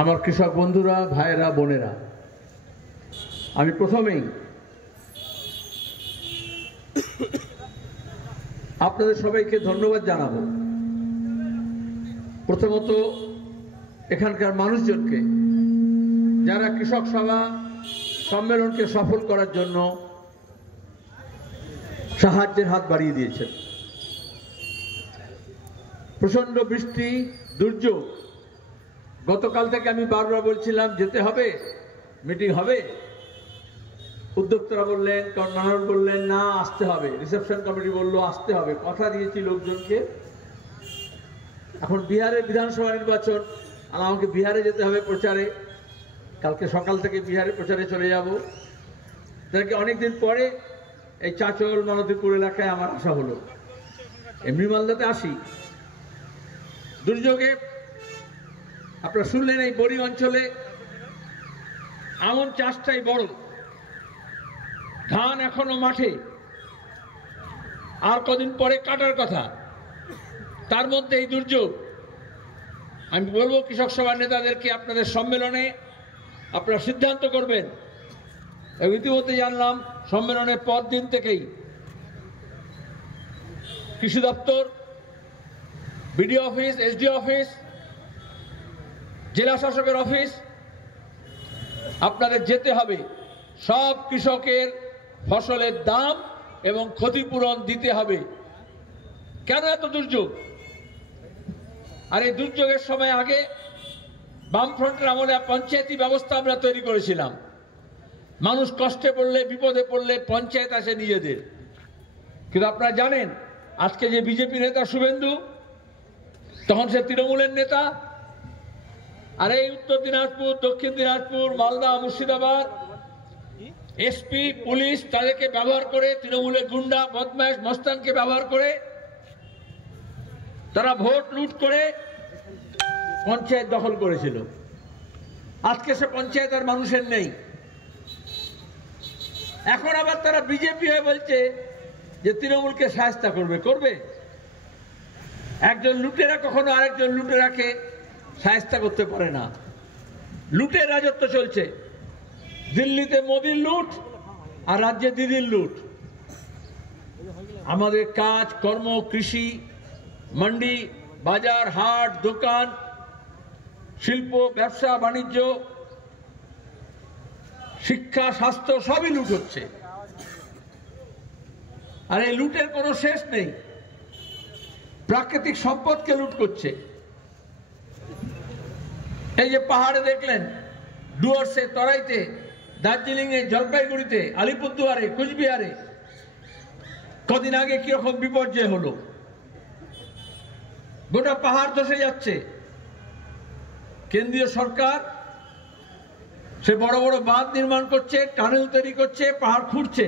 আমার কৃষক বন্ধুরা, ভাইয়েরা, বোনেরা, আমি প্রথমেই আপনাদের সবাইকে ধন্যবাদ জানাবো। প্রথমত এখানকার মানুষজনকে, যারা কৃষক সভা সম্মেলনকে সফল করার জন্য সাহায্যের হাত বাড়িয়ে দিয়েছেন। প্রচন্ড বৃষ্টি, দুর্যোগ, গতকাল থেকে আমি বারবার বলছিলাম যেতে হবে, মিটিং হবে। উদ্যোক্তারা বললেন, কর্ণধার বললেন না আসতে হবে, রিসেপশন কমিটি বললো আসতে হবে, কথা দিয়েছি লোকজনকে। এখন বিহারে বিধানসভা নির্বাচন, আর আমাকে বিহারে যেতে হবে প্রচারে। কালকে সকাল থেকে বিহারে প্রচারে চলে যাব। তাদেরকে অনেকদিন পরে এই চাঁচল মালতীপুর এলাকায় আমার আসা হলো। এমনি মালদাতে আসি। দুর্যোগে আপনারা শুনলেন এই বড়ি অঞ্চলে আমন চাষটাই বড়, ধান এখনো মাঠে, আর কদিন পরে কাটার কথা, তার মধ্যে এই দুর্যোগ। আমি বলবো কৃষক সভার নেতাদেরকে, আপনাদের সম্মেলনে আপনারা সিদ্ধান্ত করবেন। ইতিমধ্যে জানলাম সম্মেলনের পর দিন থেকেই কৃষি দপ্তর, বিডিও অফিস, এসডি অফিস, জেলা শাসকের অফিস, আপনাদের যেতে হবে। সব কৃষকের ফসলের দাম এবং ক্ষতিপূরণ দিতে হবে। কেন এত দুর্যোগ? আর এই দুর্যোগের সময় আগে বামফ্রন্টের আমলে পঞ্চায়েতি ব্যবস্থা আমরা তৈরি করেছিলাম। মানুষ কষ্টে পড়লে, বিপদে পড়লে পঞ্চায়েত আসে নিজেদের। কিন্তু আপনারা জানেন আজকে যে বিজেপি নেতা শুভেন্দু, তখন সে তৃণমূলের নেতা। আর এই উত্তর দিনাজপুর, দক্ষিণ দিনাজপুর, মালদা, মুর্শিদাবাদ এসপি, পুলিশ তাদেরকে ব্যবহার করে, তৃণমূলের গুন্ডা, বদমাশ, মস্তানকে ব্যবহার করে তারা ভোট লুট করে পঞ্চায়েত দখল করেছিল। আজকে সে পঞ্চায়েত আর মানুষের নেই। এখন আবার তারা বিজেপি হয়ে বলছে যে তৃণমূলকে শায়েস্তা করবে। একজন লুটেরা কখনো আরেকজন লুটেরাকে শায়েস্তা করতে পারে না। লুটের রাজত্ব চলছে। দিল্লিতে মোদির লুট আর রাজ্যে দিদির লুট। আমাদের কাজ কর্ম, কৃষি, মান্ডি, বাজার, হাট, দোকান, শিল্প, ব্যবসা, বাণিজ্য, শিক্ষা, স্বাস্থ্য সবই লুট হচ্ছে। আর এই লুটের কোনো শেষ নেই। প্রাকৃতিক সম্পদকে লুট করছে। এই যে পাহাড়ে দেখলেন, ডুয়ার্সে, তরাইতে, দার্জিলিং এ, জলপাইগুড়িতে, আলিপুরদুয়ারে, কুচবিহারে কদিন আগে কিরকম বিপর্যয় হলো। গোটা পাহাড় ধসে যাচ্ছে। কেন্দ্রীয় সরকার সে বড় বড় বাঁধ নির্মাণ করছে, টানেল তৈরি করছে, পাহাড় খুঁড়ছে,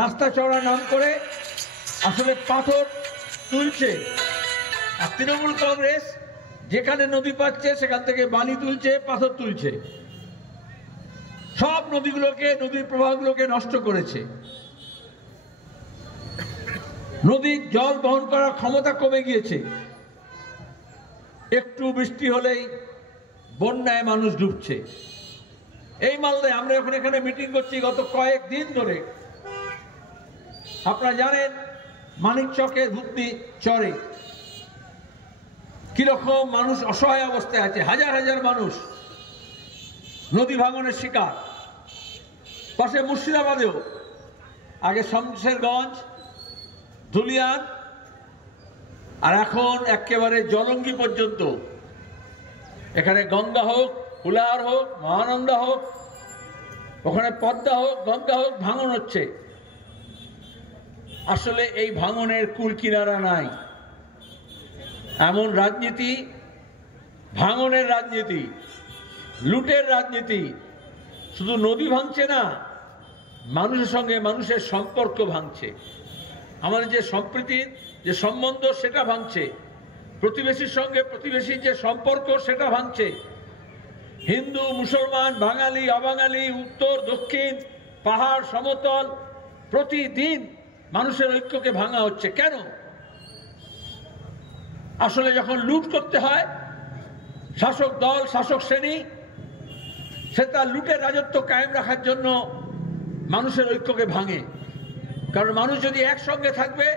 রাস্তা চওড়া নাম করে আসলে পাথর তুলছে। আর তৃণমূল কংগ্রেস যেখানে নদী পাচ্ছে সেখান থেকে বালি তুলছে, পাথর তুলছে। সব নদীগুলোকে, নদীর প্রবাহগুলোকে নষ্ট করেছে। নদীর জল বহন করার ক্ষমতা কমে গিয়েছে। একটু বৃষ্টি হলেই বন্যায় মানুষ ডুবছে। এই মালদায় আমরা এখন এখানে মিটিং করছি গত কয়েকদিন ধরে। আপনারা জানেন মানিকচকের ভূতনি চরে কিরকম মানুষ অসহায় অবস্থায় আছে। হাজার হাজার মানুষ নদী ভাঙনের শিকার। পাশে মুর্শিদাবাদেও, আগে শমশেরগঞ্জ, ধুলিয়ান, আর এখন একেবারে জলঙ্গি পর্যন্ত। এখানে গঙ্গা হোক, কুলার হোক, মহানন্দা হোক, ওখানে পদ্মা হোক, গঙ্গা হোক, ভাঙন হচ্ছে। আসলে এই ভাঙনের কুল কিনারা নাই। এমন রাজনীতি, ভাঙনের রাজনীতি, লুটের রাজনীতি। শুধু নদী ভাঙছে না, মানুষের সঙ্গে মানুষের সম্পর্ক ভাঙছে। আমাদের যে সম্প্রীতির যে সম্বন্ধ সেটা ভাঙছে। প্রতিবেশীর সঙ্গে প্রতিবেশীর যে সম্পর্ক সেটা ভাঙছে। হিন্দু, মুসলমান, বাঙালি, অবাঙালি, উত্তর, দক্ষিণ, পাহাড়, সমতল, প্রতিদিন মানুষের ঐক্যকে ভাঙা হচ্ছে। কেন? আসলে যখন লুট করতে হয় শাসক দল, শাসক শ্রেণী সে তার লুটের রাজত্ব কায়েম রাখার জন্য মানুষের ঐক্যকে ভাঙে। কারণ মানুষ যদি একসঙ্গে থাকবে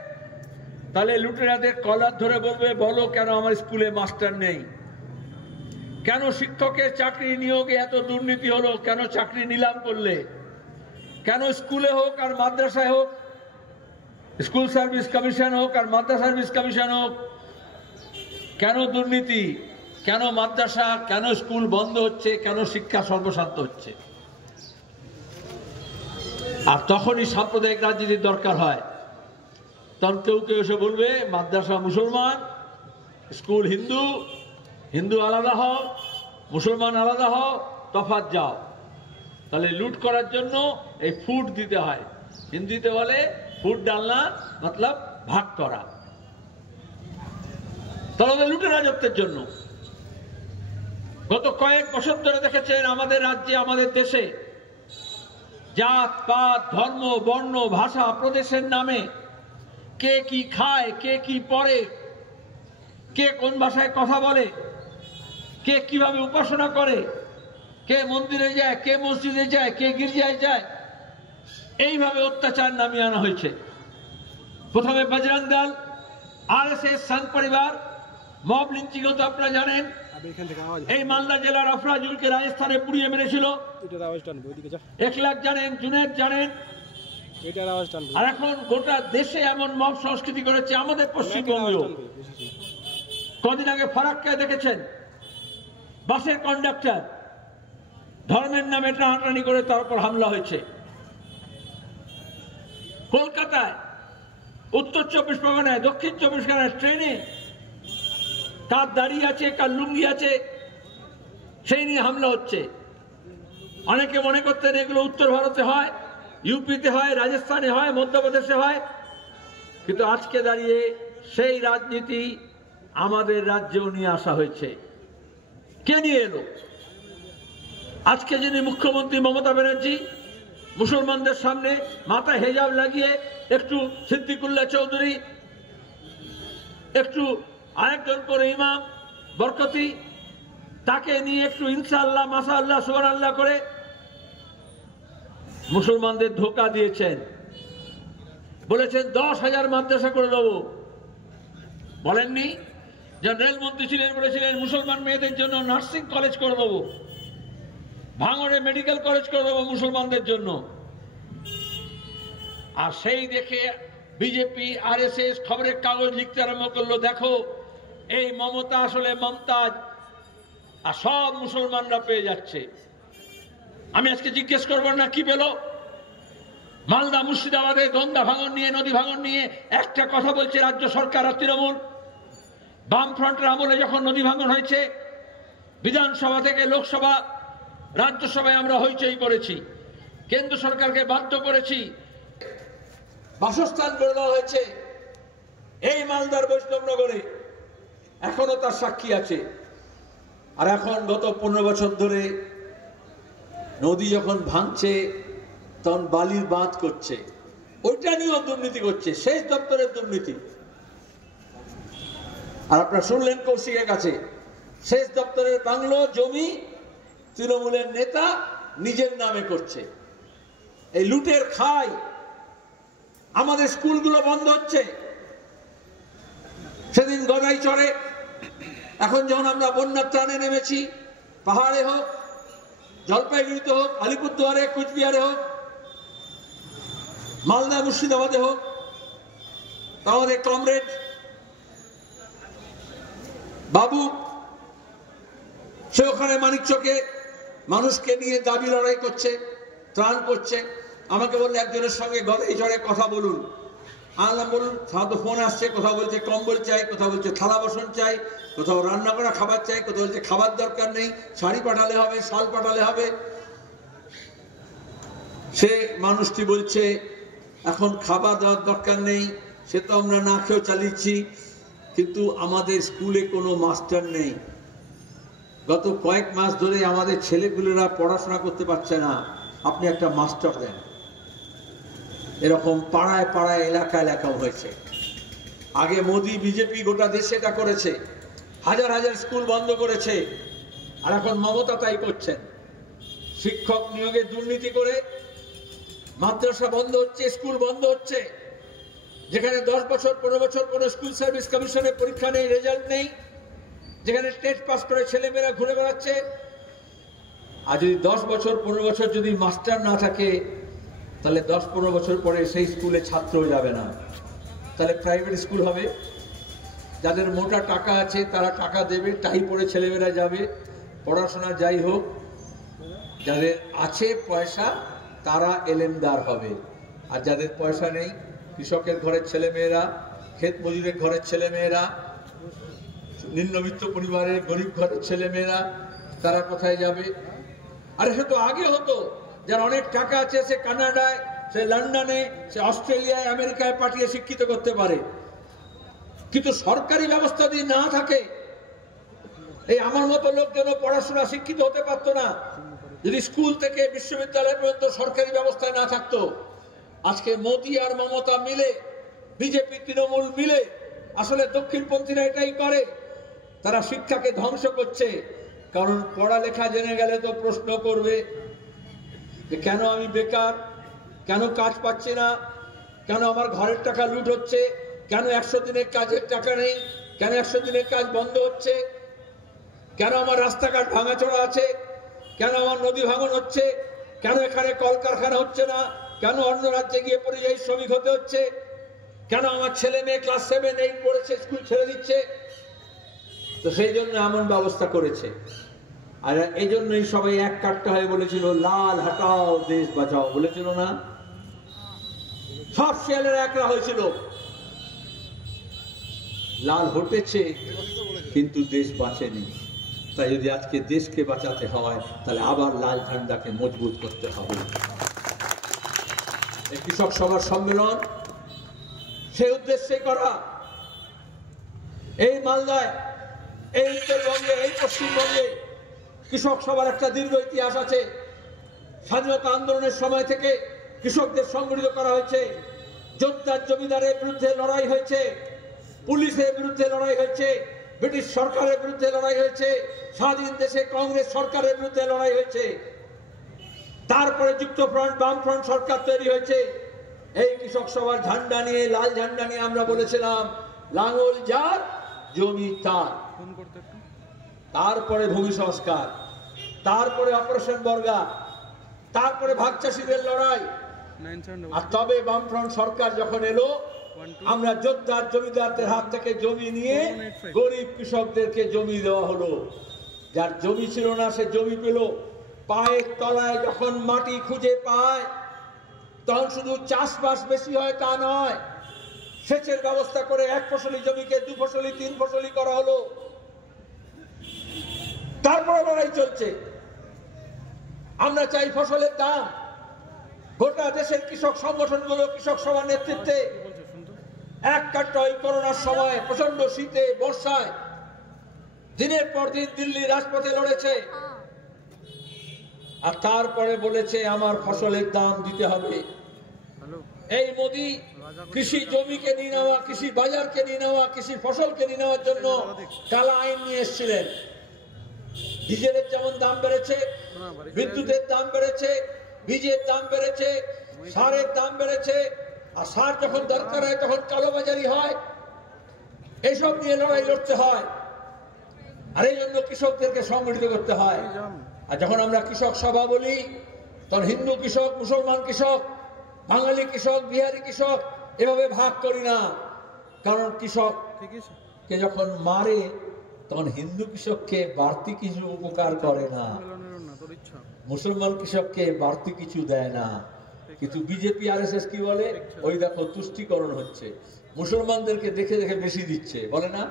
তাহলে লুটেরাদের কলার ধরে বলবে, বলো কেন আমার স্কুলে মাস্টার নেই, কেন শিক্ষকের চাকরি নিয়োগে এত দুর্নীতি হলো, কেন চাকরি নিলাম করলে, কেন স্কুলে হোক আর মাদ্রাসায় হোক, স্কুল সার্ভিস কমিশন হোক আর মাদ্রাসা সার্ভিস কমিশন হোক, কেন দুর্নীতি, কেন মাদ্রাসা, কেন স্কুল বন্ধ হচ্ছে, কেন শিক্ষা সর্বশান্ত হচ্ছে। আর তখনই সাম্প্রদায়িক রাজনীতির দরকার হয়। তখন কেউ কেউ এসে বলবে মাদ্রাসা মুসলমান, স্কুল হিন্দু, হিন্দু আলাদা হও, মুসলমান আলাদা হও, তফাৎ যাও। তাহলে লুট করার জন্য এই ফুট দিতে হয়। হিন্দিতে বলে ফুট ডালনা, মতলব ভাগ করা। তাহলে লুটের রাজত্বের জন্য গত কয়েক বছর ধরে দেখেছেন আমাদের রাজ্যে, আমাদের দেশে জাত পাত, ধর্ম, বর্ণ, ভাষা, প্রদেশের নামে কে কি খায়, কে কি পড়ে, কে কোন ভাষায় কথা বলে, কে কিভাবে উপাসনা করে, কে মন্দিরে যায়, কে মসজিদে যায়, কে গির্জায় যায়, এইভাবে অত্যাচার নামিয়ে আনা হয়েছে। প্রথমে বজরং দল, আরএসএস, সংঘ পরিবার, মব লিঞ্চিং তো আপনারা জানেন। এই মালদা জেলার আফরাজুলকে রাজস্থানে পুড়িয়ে মেরেছিল। 1 লাখ জানেন, জুনেদ জানেন। আর এখন গোটা দেশে এমন মব সংস্কৃতি করেছে, আমাদের পশ্চিমবঙ্গেও। কদিন আগে ফারাক্কায় দেখেছেন বাসের কন্ডাক্টর ধর্মের নামে টানাটানি করে তারপর হামলা হয়েছে। কলকাতায়, উত্তর 24 পরগনায়, দক্ষিণ 24 পরগনায় ট্রেনে কার দাঁড়িয়ে আছে, কার লুঙ্গি আছে, সেই নিয়ে হামলা হচ্ছে। অনেকে মনে করতেন এগুলো উত্তর ভারতে হয়, ইউপিতে হয়, রাজস্থানে হয়, মধ্যপ্রদেশে হয়, কিন্তু আজকে দাঁড়িয়ে সেই রাজনীতি আমাদের রাজ্যেও নিয়ে আসা হয়েছে। কে নিয়ে এলো? আজকে যিনি মুখ্যমন্ত্রী মমতা ব্যানার্জি, মুসলমানদের সামনে মাথায় হেজাব লাগিয়ে একটু সিদ্দিকুল্লাহ চৌধুরী, একটু আরেকজন করে ইমাম বরকতি, তাকে নিয়ে একটু ইনশাআল্লাহ, মাশাআল্লাহ, সুবহানাল্লাহ করে মুসলমানদের ধোঁকা দিয়েছেন। বলেছেন 10,000 মাদ্রাসা করে দেবো। বলেননি? যারা রেলমন্ত্রী ছিলেন বলেছিলেন মুসলমান মেয়েদের জন্য নার্সিং কলেজ করে দেবো, ভাঙড়ে মেডিকেল কলেজ করে দেবো মুসলমানদের জন্য। আর সেই দেখে বিজেপি, আরএসএস খবরের কাগজ লিখতে আরম্ভ করলো, দেখো এই মমতা আসলে মমতাজ, আর সব মুসলমানরা পেয়ে যাচ্ছে। আমি আজকে জিজ্ঞেস করবো না কি পেল? মালদা, মুর্শিদাবাদে গঙ্গা ভাঙন নিয়ে, নদী ভাঙন নিয়ে একটা কথা বলছে রাজ্য সরকার আর তৃণমূল। বামফ্রন্টের আমলে যখন নদী ভাঙন হয়েছে, বিধানসভা থেকে লোকসভা, রাজ্যসভায় আমরা হইচই করেছি, কেন্দ্র সরকারকে বাধ্য করেছি, বাসস্থান করে দেওয়া হয়েছে এই মালদার বৈষ্ণবনগরে, এখনো তার সাক্ষী আছে। আর এখন গত 15 বছর ধরে নদী যখন ভাঙছে তখন বালির বাঁধ করছে, ওইটা নিয়েও দুর্নীতি করছে, সেচ দপ্তরের দুর্নীতি। আর আপনারা শুনলেন কৌশিকের কাছে সেচ দপ্তরের বাংলো, জমি তৃণমূলের নেতা নিজের নামে করছে। এই লুটের খাই আমাদের স্কুলগুলো বন্ধ হচ্ছে। সেদিন গদাই চড়ে, এখন যখন আমরা বন্যার ত্রাণে নেমেছি, পাহাড়ে হোক, জলপাইগুড়িতে হোক, আলিপুরদুয়ারে, কুচবিহারে হোক, মালদা, মুর্শিদাবাদে হোক, আমাদের কমরেড বাবু সে ওখানে মানিকচকে মানুষকে নিয়ে দাবি লড়াই করছে, ত্রাণ করছে। আমাকে বললে একজনের সঙ্গে গদাই চড়ে কথা বলুন। আনলাম, বলুন। সাধারণত ফোন আসছে, কোথাও বলছে কম্বল চাই, কোথাও বলছে থালা বাসন চাই, কোথাও রান্না করা খাবার চাই, কোথাও বলছে খাবার দরকার নেই, শাড়ি পাঠালে হবে, শাল পাঠালে হবে। সে মানুষটি বলছে এখন খাবার দেওয়ার দরকার নেই, সে তো আমরা না খেয়েও চালিয়েছি, কিন্তু আমাদের স্কুলে কোনো মাস্টার নেই। গত কয়েক মাস ধরে আমাদের ছেলেগুলোরা পড়াশোনা করতে পারছে না, আপনি একটা মাস্টার দেন। এরকম পাড়ায় পাড়ায়, এলাকা এলাকাও হয়েছে। আগে মোদি, বিজেপি গোটা দেশে এটা করেছে, হাজার হাজার স্কুল বন্ধ করেছে, আর এখন মমতা তাই করছেন। শিক্ষক নিয়োগে দুর্নীতি করে মাদ্রাসা বন্ধ হচ্ছে, স্কুল বন্ধ হচ্ছে। যেখানে 10 বছর 15 বছর কোন স্কুল সার্ভিস কমিশনের পরীক্ষা নেই, রেজাল্ট নেই, যেখানে টেস্ট পাস করে ছেলেমেয়েরা ঘুরে বেড়াচ্ছে। আর যদি 10 বছর 15 বছর যদি মাস্টার না থাকে, তাহলে 10-15 বছর পরে সেই স্কুলে ছাত্র যাবে না, তাহলে প্রাইভেট স্কুল হবে। যাদের মোটা টাকা আছে তারা টাকা দেবে, টাই পরে ছেলেমেয়েরা যাবে, পড়াশোনা যাই হোক। যাদের আছে পয়সা তারা এলেমদার হবে, আর যাদের পয়সা নেই, কৃষকের ঘরের ছেলেমেয়েরা, ক্ষেত মজুরের ঘরের ছেলেমেয়েরা, নিম্নবিত্ত পরিবারের গরিব ঘরের ছেলেমেয়েরা, তারা কোথায় যাবে? আরে সে তো আগে হতো, যার অনেক টাকা আছে সে কানাডায়, সে লন্ডনে, সে অস্ট্রেলিয়ায়, আমেরিকায় পাঠিয়ে শিক্ষিত করতে পারে। কিন্তু সরকারি ব্যবস্থা যদি না থাকে, এই আমার মতো লোকজন পড়াশোনা শিক্ষিত হতে পারতো না। যদি স্কুল থেকে বিশ্ববিদ্যালয় পর্যন্ত সরকারি ব্যবস্থায় না থাকতো, আজকে মোদী আর মমতা মিলে, বিজেপি তৃণমূল মিলে, আসলে দক্ষিণপন্থীরা এটাই করে, তারা শিক্ষাকে ধ্বংস করছে। কারণ পড়ালেখা জেনে গেলে তো প্রশ্ন করবে যে কেন আমি বেকার, কেন কাজ পাচ্ছি না, কেন আমার ঘরের টাকা লুট হচ্ছে, কেন 100 দিনের কাজের টাকা নেই, কেন 100 দিনের কাজ বন্ধ হচ্ছে, কেন আমার রাস্তাঘাট ভাঙাচোরা আছে, কেন আমার নদী ভাঙন হচ্ছে, কেন এখানে কলকারখানা হচ্ছে না, কেন অন্য রাজ্যে গিয়ে পরিযায়ী শ্রমিক হতে হচ্ছে, কেন আমার ছেলে মেয়ে ক্লাস 7 8 পড়েছে স্কুল ছেড়ে দিচ্ছে। তো সেই জন্য এমন ব্যবস্থা করেছে। আর এই জন্যই সবাই এক কাট্টা হয়ে বলেছিল লাল হটাও দেশ বাঁচাও, বলেছিল না? সব শিয়ালেরা একরা হয়েছিল, লাল হটেছে কিন্তু দেশ বাঁচেনি। তাই যদি আজকে দেশকে বাঁচাতে হয়, তাহলে আবার লাল ঝান্ডাকে মজবুত করতে হবে। এই কৃষক সভার সম্মেলন সেই উদ্দেশ্যে করা। এই মালদায়, এই উত্তরবঙ্গে, এই পশ্চিমবঙ্গে কৃষক সভার একটা দীর্ঘ ইতিহাস আছে। স্বাধীনতা আন্দোলনের সময় থেকে কৃষকদের সংগঠিত করা হয়েছে, জমিদার জমিদারের বিরুদ্ধে লড়াই হয়েছে, পুলিশের বিরুদ্ধে লড়াই হয়েছে, ব্রিটিশ সরকারের বিরুদ্ধে লড়াই হয়েছে, স্বাধীন দেশে কংগ্রেস সরকারের বিরুদ্ধে লড়াই হয়েছে। তারপরে যুক্তফ্রন্ট বামফ্রন্ট সরকার তৈরি হয়েছে। এই কৃষক সভার ঝান্ডা নিয়ে, লাল ঝান্ডা নিয়ে আমরা বলেছিলাম লাঙ্গল যার জমি তার। তারপরে ভূমি সংস্কার, তারপরে অপারেশন বর্গা, তারপরে ভাগ চাষীদের লড়াই। আর তবে বামফ্রন্ট সরকার যখন এলো, আমরা যোদ্ধার জমিদারদের হাত থেকে জমি নিয়ে গরিব কৃষকদেরকে জমি দেওয়া হলো। যার জমি ছিল না সে জমি পেল। পায়ের তলায় যখন মাটি খুঁজে পায়, তখন শুধু চাষবাস বেশি হয় তা নয়, সেচের ব্যবস্থা করে 1 ফসলি জমিকে 2 ফসলি 3 ফসলি করা হলো। তারপরে লড়াই চলছে। আমরা চাই ফসলের দাম। গোটা দেশের কৃষক সংগঠনগুলো কৃষক সভার নেতৃত্বে এক কাট্টা ওই করোনার সময় প্রচন্ড শীতে বর্ষায় দিনের পর দিন দিল্লি রাজপথে লড়েছে। আর তারপরে বলেছে আমার ফসলের দাম দিতে হবে। এই মোদি কৃষি জমিকে নিয়ে নেওয়া, কৃষি বাজারকে নিয়ে নেওয়া, কৃষি ফসলকে নিয়ে নেওয়ার জন্য কালা আইন নিয়ে এসেছিলেন। ডিজেলের যেমন দাম বেড়েছে, বিদ্যুতের দাম বেড়েছে, বীজের দাম বেড়েছে, সারের দাম বেড়েছে। আর সার যখন দরকার হয় তখন কালোবাজারি হয়। এইসব নিয়ে লড়াই লড়তে হয়। আর এই জন্য কৃষকদেরকে সংগঠিত করতে হয়। আর যখন আমরা কৃষক সভা বলি, তখন হিন্দু কৃষক, মুসলমান কৃষক, বাঙালি কৃষক, বিহারি কৃষক এভাবে ভাগ করি না। কারণ কৃষককে যখন মারে তখন হিন্দু কৃষককে বাড়তি কিছু উপকার করে না, মুসলমান কৃষককে বাড়তি কিছু দেয় না। কিন্তু বিজেপি আরএসএস কি বলে, ওই দেখো তুষ্টিকরণ হচ্ছে, মুসলমানদেরকে দেখে দেখে বেশি দিচ্ছে, বলে না?